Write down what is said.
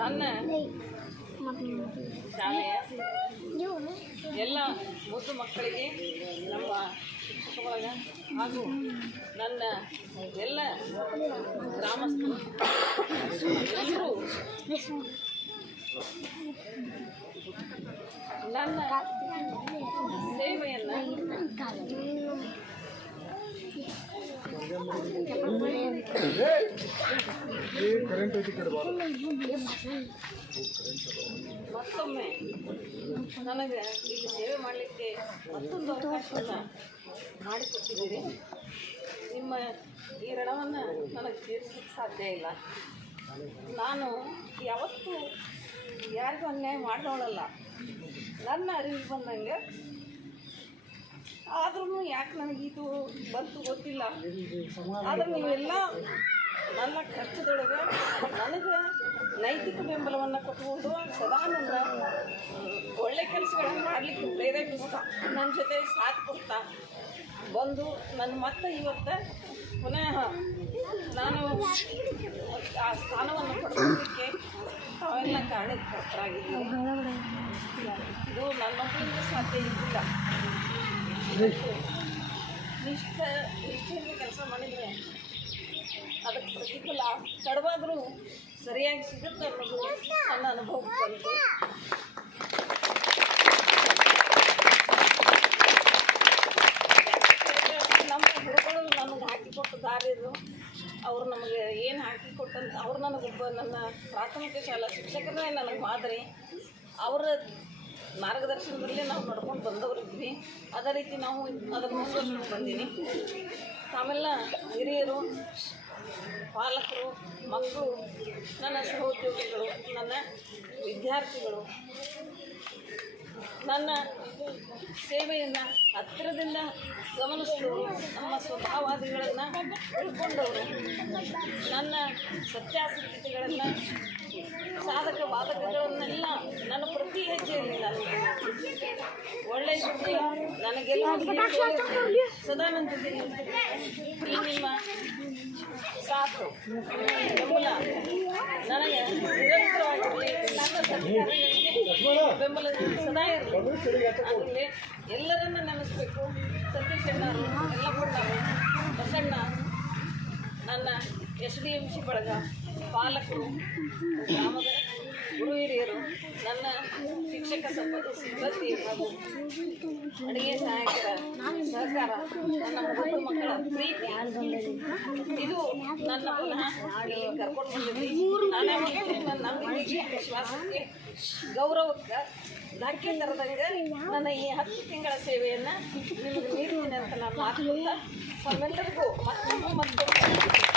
ನನ್ನ ಶಾಲೆಯ ಎಲ್ಲ ಮುದ್ದು ಮಕ್ಕಳಿಗೆ ನಮ್ಮ ಶಿಕ್ಷಕ ಬಳಗ ಹಾಗೂ ನನ್ನ ಎಲ್ಲ ಗ್ರಾಮಸ್ಥರು ಎಲ್ಲರೂ ನನ್ನ ಸೇವೆಯನ್ನು ಮತ್ತೊಮ್ಮೆ ನನಗೆ ಇಲ್ಲಿ ಸೇವೆ ಮಾಡಲಿಕ್ಕೆ ಮತ್ತೊಂದು ಅವಕಾಶವನ್ನು ಮಾಡಿಕೊಟ್ಟಿದ್ದೀರಿ. ನಿಮ್ಮ ಈ ಋಣವನ್ನು ನನಗೆ ತೀರಿಸಲಿಕ್ಕೆ ಸಾಧ್ಯ ಇಲ್ಲ. ನಾನು ಯಾವತ್ತೂ ಯಾರಿಗೂ ಅನ್ಯಾಯ ಮಾಡಿದವಳಲ್ಲ. ನನ್ನ ಅರಿವಿಗೆ ಬಂದಂಗೆ ಆದ್ರೂ ಯಾಕೆ ನನಗಿದು ಬಂತು ಗೊತ್ತಿಲ್ಲ. ಆದ್ರೆ ನೀವೆಲ್ಲ ನನ್ನ ಖರ್ಚದೊಳಗೆ ನನಗೆ ನೈತಿಕ ಬೆಂಬಲವನ್ನು ಕೊಟ್ಕೊಂಡು ಸದಾ ನನ್ನ ಒಳ್ಳೆ ಕೆಲಸಗಳನ್ನು ಮಾಡಲಿಕ್ಕೆ ಪ್ರೇರೇಪಿಸ್ತಾ ನನ್ನ ಜೊತೆ ಸಾಥ್ ಕೊಡ್ತಾ ಬಂದು ನನ್ನ ಮತ್ತೆ ಇವತ್ತು ಪುನಃ ನಾನು ಆ ಸ್ಥಾನವನ್ನು ಪಡ್ಕೊಳ್ಳಲಿಕ್ಕೆ ತಾವೆಲ್ಲ ಕಾರಣಕರ್ತರಾಗಿದ್ದೀನಿ. ಇದು ನನ್ನ ಮಕ್ಕಳಿಂದ ಸಾಧ್ಯ ಇದ್ದಿಲ್ಲ. ನಿಷ್ಠೆಯಿಂದ ಕೆಲಸ ಮಾಡಿದರೆ ಅದಕ್ಕೆ ಪ್ರತಿಫಲ ತಡವಾದರೂ ಸರಿಯಾಗಿ ಸಿಗುತ್ತೆ ಅನ್ನೋದು ನನ್ನ ಅನುಭವ ಬಂತು. ನಮ್ಮ ಗುರುಗಳು ನಮಗೆ ಹಾಕಿಕೊಟ್ಟ ದಾರಿದು ಅವರು ನಮಗೆ ಏನು ಹಾಕಿಕೊಟ್ಟಂತ ಅವ್ರು ನನಗೊಬ್ಬ ನನ್ನ ಪ್ರಾಥಮಿಕ ಶಾಲಾ ಶಿಕ್ಷಕರೇ ನನಗೆ ಮಾದರಿ. ಅವರ ಮಾರ್ಗದರ್ಶನದಲ್ಲಿ ನಾವು ನಡ್ಕೊಂಡು ಬಂದವರಿದ್ವಿ. ಅದೇ ರೀತಿ ನಾವು ಅದನ್ನು ಮುಂದುವರ್ಸ್ಕೊಂಡು ಬಂದೀನಿ. ಆಮೇಲೆ ಹಿರಿಯರು, ಪಾಲಕರು, ಮಕ್ಕಳು, ನನ್ನ ಸಹೋದ್ಯೋಗಿಗಳು, ನನ್ನ ವಿದ್ಯಾರ್ಥಿಗಳು ನನ್ನ ಸೇವೆಯನ್ನು ಹತ್ತಿರದಿಂದ ಗಮನಿಸಿದವರು, ನಮ್ಮ ಸ್ವಭಾವಾದಿಗಳನ್ನು ತಿಳ್ಕೊಂಡವರು, ನನ್ನ ಸತ್ಯಾಸತ್ಯತೆಗಳನ್ನು, ಸಾಧಕ ಬಾಧಕಗಳನ್ನೆಲ್ಲ ನನ್ನ ಪ್ರತಿ ಹೆಜ್ಜೆಯಲ್ಲಿ ನಾನು ಒಳ್ಳೆಯ ಸುದ್ದಿ ನನಗೆಲ್ಲ ಸದಾ ನನ್ನ ಜೊತೆ ಈ ನಿಮ್ಮ ಸಾಥು ಬೆಂಬಲ ನನಗೆ ನಿರಂತರವಾಗಿ ನನ್ನ ಸರ್ಕಾರಗಳಿಗೆ ಬೆಂಬಲ ಸದಾ ಇರಲಿ. ಅದರಲ್ಲಿ ಎಲ್ಲರನ್ನ ನೆನೆಸ್ಬೇಕು. ಸತೀಶ್ ಅಣ್ಣರು, ಯಲ್ಲಪ್ಪಣ್ಣರು, ಬಸಣ್ಣ, ನನ್ನ SDMC ಬಳಗ, ಪಾಲಕರು, ಗ್ರಾಮದ ಗುರು ಹಿರಿಯರು, ನನ್ನ ಶಿಕ್ಷಕ ಸಿಬ್ಬಂದಿ ಹಾಗೂ ಅಡುಗೆ ಸಹಾಯಕರ ಸಹಕಾರ, ನನ್ನ ಮುಗ್ಧ ಮಕ್ಕಳ ಪ್ರೀತಿ, ಇದು ನನ್ನ ಪುನಃ ಕರ್ಕೊಂಡು ಬಂದಿದ್ವಿ. ನನ್ನ ನಂಬಿಕೆ, ವಿಶ್ವಾಸಕ್ಕೆ, ಗೌರವಕ್ಕೆ ಧಕ್ಕೆ ತರದಂಗೆ ನನ್ನ ಈ 10 ತಿಂಗಳ ಸೇವೆಯನ್ನು ನಿಮಗೆ ನೀಡ್ತೀನಿ ಅಂತ ನಾನು ಮಾತು ಕೊಡ್ತಾ ತಮ್ಮೆಲ್ಲರಿಗೂ ಮತ್ತೊಮ್ಮೆ